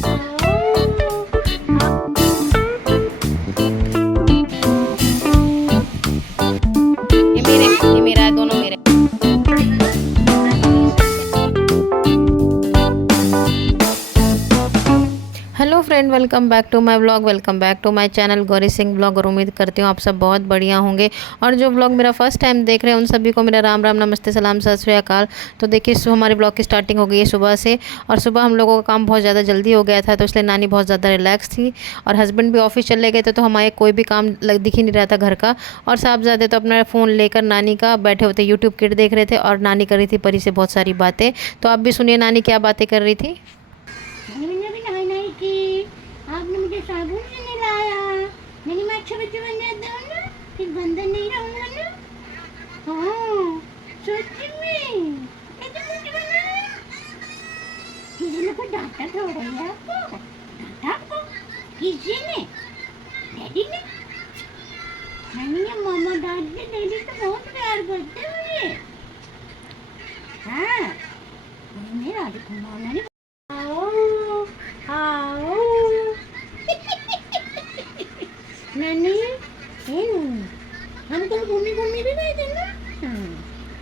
ये मेरा है, दोनों मेरे। Hello friend, welcome back to my vlog, welcome back to my channel Gauri Singh blog. और उम्मीद करती हूँ आप सब बहुत बढ़िया होंगे। और जो व्लॉग मेरा फर्स्ट टाइम देख रहे हैं उन सभी को मेरा राम राम, नमस्ते, सलाम, सत श्री अकाल। तो देखिए हमारे ब्लॉग की स्टार्टिंग हो गई है सुबह से। और सुबह हम लोगों का काम बहुत ज़्यादा जल्दी हो गया था, तो इसलिए नानी बहुत ज़्यादा रिलैक्स थी। और हस्बैंड भी ऑफिस चले गए थे, तो हमारे कोई भी काम दिख ही नहीं रहा था घर का। और साहबजादे तो अपना फ़ोन लेकर नानी का बैठे होते यूट्यूब किट देख रहे थे। और नानी कर रही थी परी से बहुत सारी बातें। तो आप भी सुनिए नानी क्या बातें कर रही थी। आपने मुझे साबुन से नहीं लाया। मेरी मैं अच्छे बच्चे बन जाते हो ना, फिर बंदर नहीं रहूंगा ना। हाँ सच्ची में ऐसे मुझे बनाया। किसी ने को डांटा थोड़ा है आपको? डांटा आपको किसी ने? डैडी ने? नहीं ये मामा डांटते, डैडी तो बहुत प्यार करते हैं मुझे। हाँ मेरा मामा ने नानी हम कल घूमी घूमी भी गए थे ना।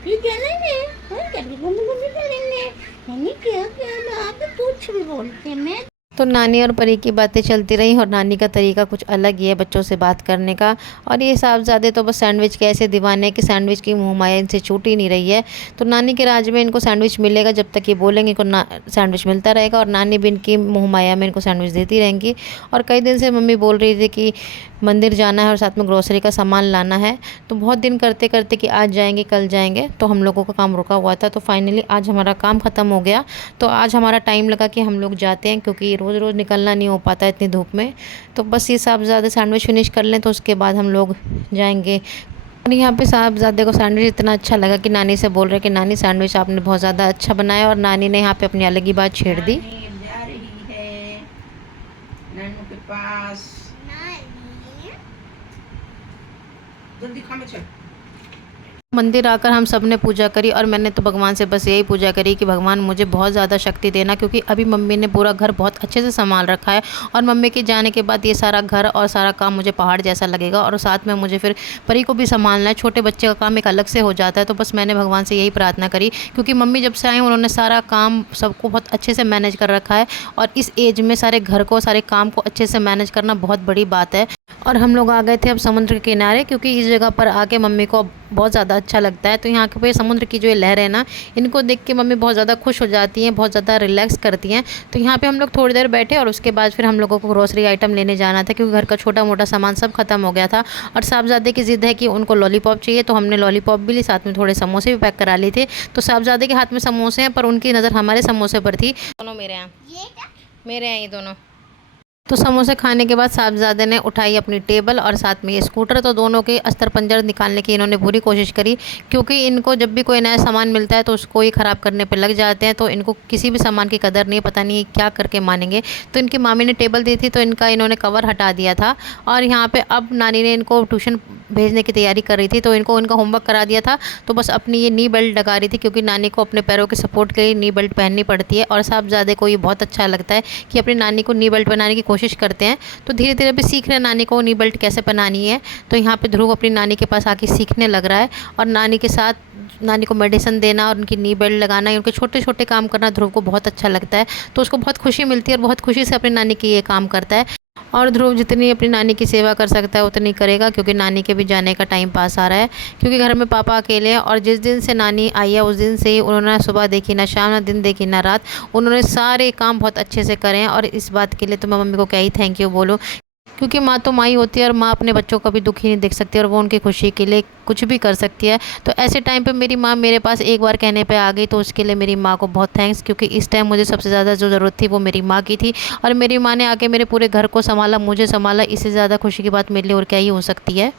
ये चलेंगे और कभी घूमी घूमी करेंगे। नानी क्या क्या आप कुछ भी बोलते मैं। तो नानी और परी की बातें चलती रही। और नानी का तरीका कुछ अलग ही है बच्चों से बात करने का। और ये साहबजादे तो बस सैंडविच के ऐसे दीवाने हैं कि सैंडविच की मुँहमाया इनसे छूट ही नहीं रही है। तो नानी के राज में इनको सैंडविच मिलेगा, जब तक ये बोलेंगे इनको सैंडविच मिलता रहेगा। और नानी भी इनकी मुँहमाया में इनको सैंडविच देती रहेंगी। और कई दिन से मम्मी बोल रही थी कि मंदिर जाना है और साथ में ग्रोसरी का सामान लाना है। तो बहुत दिन करते करते कि आज जाएंगे कल जाएंगे, तो हम लोगों का काम रुका हुआ था। तो फाइनली आज हमारा काम ख़त्म हो गया। तो आज हमारा टाइम लगा कि हम लोग जाते हैं, क्योंकि रोज़ रोज़ निकलना नहीं हो पाता इतनी धूप में। तो बस ये साहबजादे सैंडविच फिनिश कर लें, तो उसके बाद हम लोग जाएंगे। और यहाँ पे साहबजादे को सैंडविच इतना अच्छा लगा कि नानी से बोल रहे कि नानी सैंडविच आपने बहुत ज़्यादा अच्छा बनाया। और नानी ने यहाँ पे अपनी अलग ही बात छेड़ दी। जा रही है नानू के पास। जल्दी खा में चल। मंदिर आकर हम सब ने पूजा करी। और मैंने तो भगवान से बस यही पूजा करी कि भगवान मुझे बहुत ज़्यादा शक्ति देना, क्योंकि अभी मम्मी ने पूरा घर बहुत अच्छे से संभाल रखा है। और मम्मी के जाने के बाद ये सारा घर और सारा काम मुझे पहाड़ जैसा लगेगा। और साथ में मुझे फिर परी को भी संभालना है। छोटे बच्चे का काम एक अलग से हो जाता है। तो बस मैंने भगवान से यही प्रार्थना करी, क्योंकि मम्मी जब से आई उन्होंने सारा काम सबको बहुत अच्छे से मैनेज कर रखा है। और इस एज में सारे घर को, सारे काम को अच्छे से मैनेज करना बहुत बड़ी बात है। और हम लोग आ गए थे अब समुद्र के किनारे, क्योंकि इस जगह पर आके मम्मी को बहुत ज़्यादा अच्छा लगता है। तो यहाँ के पे समुद्र की जो ये लहर है ना, इनको देख के मम्मी बहुत ज़्यादा खुश हो जाती हैं, बहुत ज़्यादा रिलैक्स करती हैं। तो यहाँ पे हम लोग थोड़ी देर बैठे और उसके बाद फिर हम लोगों को ग्रोसरी आइटम लेने जाना था, क्योंकि घर का छोटा मोटा सामान सब खत्म हो गया था। और साहबजादे की ज़िद है कि उनको लॉलीपॉप चाहिए, तो हमने लॉलीपॉप भी ली, साथ में थोड़े समोसे भी पैक करा लिए थे। तो साहबजादे के हाथ में समोसे हैं, पर उनकी नज़र हमारे समोसे पर थी। दोनों मेरे हैं, मेरे हैं ये दोनों। तो समोसे खाने के बाद साहबजादे ने उठाई अपनी टेबल और साथ में ये स्कूटर। तो दोनों के अस्तर पंजर निकालने की इन्होंने पूरी कोशिश करी, क्योंकि इनको जब भी कोई नया सामान मिलता है तो उसको ही ख़राब करने पे लग जाते हैं। तो इनको किसी भी सामान की कदर नहीं, पता नहीं क्या करके मानेंगे। तो इनकी मामी ने टेबल दी थी, तो इनका इन्होंने कवर हटा दिया था। और यहाँ पर अब नानी ने इनको ट्यूशन भेजने की तैयारी कर रही थी, तो इनको इनका होमवर्क करा दिया था। तो बस अपनी ये नी बेल्ट लगा रही थी, क्योंकि नानी को अपने पैरों के सपोर्ट के लिए नी बेल्ट पहननी पड़ती है। और साहबजादे को ये बहुत अच्छा लगता है कि अपनी नानी को नी बेल्ट पहनाने की कोशिश करते हैं। तो धीरे धीरे भी सीख रहे हैं नानी को नी बेल्ट कैसे पहनानी है। तो यहाँ पे ध्रुव अपनी नानी के पास आके सीखने लग रहा है। और नानी के साथ नानी को मेडिसिन देना और उनकी नी बेल्ट लगाना, उनके छोटे छोटे काम करना ध्रुव को बहुत अच्छा लगता है। तो उसको बहुत खुशी मिलती है और बहुत खुशी से अपनी नानी की ये काम करता है। और ध्रुव जितनी अपनी नानी की सेवा कर सकता है उतनी करेगा, क्योंकि नानी के भी जाने का टाइम पास आ रहा है। क्योंकि घर में पापा अकेले हैं। और जिस दिन से नानी आई है उस दिन से ही उन्होंने ना सुबह देखी, ना शाम, ना दिन देखी, ना रात। उन्होंने सारे काम बहुत अच्छे से करे हैं। और इस बात के लिए तो मैं मम्मी को क्या ही थैंक यू बोलूँ, क्योंकि माँ तो माँ ही होती है। और माँ अपने बच्चों का भी दुख ही नहीं देख सकती, और वो उनकी खुशी के लिए कुछ भी कर सकती है। तो ऐसे टाइम पे मेरी माँ मेरे पास एक बार कहने पे आ गई, तो उसके लिए मेरी माँ को बहुत थैंक्स। क्योंकि इस टाइम मुझे सबसे ज़्यादा जो ज़रूरत थी वो मेरी माँ की थी। और मेरी माँ ने आके मेरे पूरे घर को संभाला, मुझे संभाला। इससे ज़्यादा खुशी की बात मेरे लिए और क्या ही हो सकती है।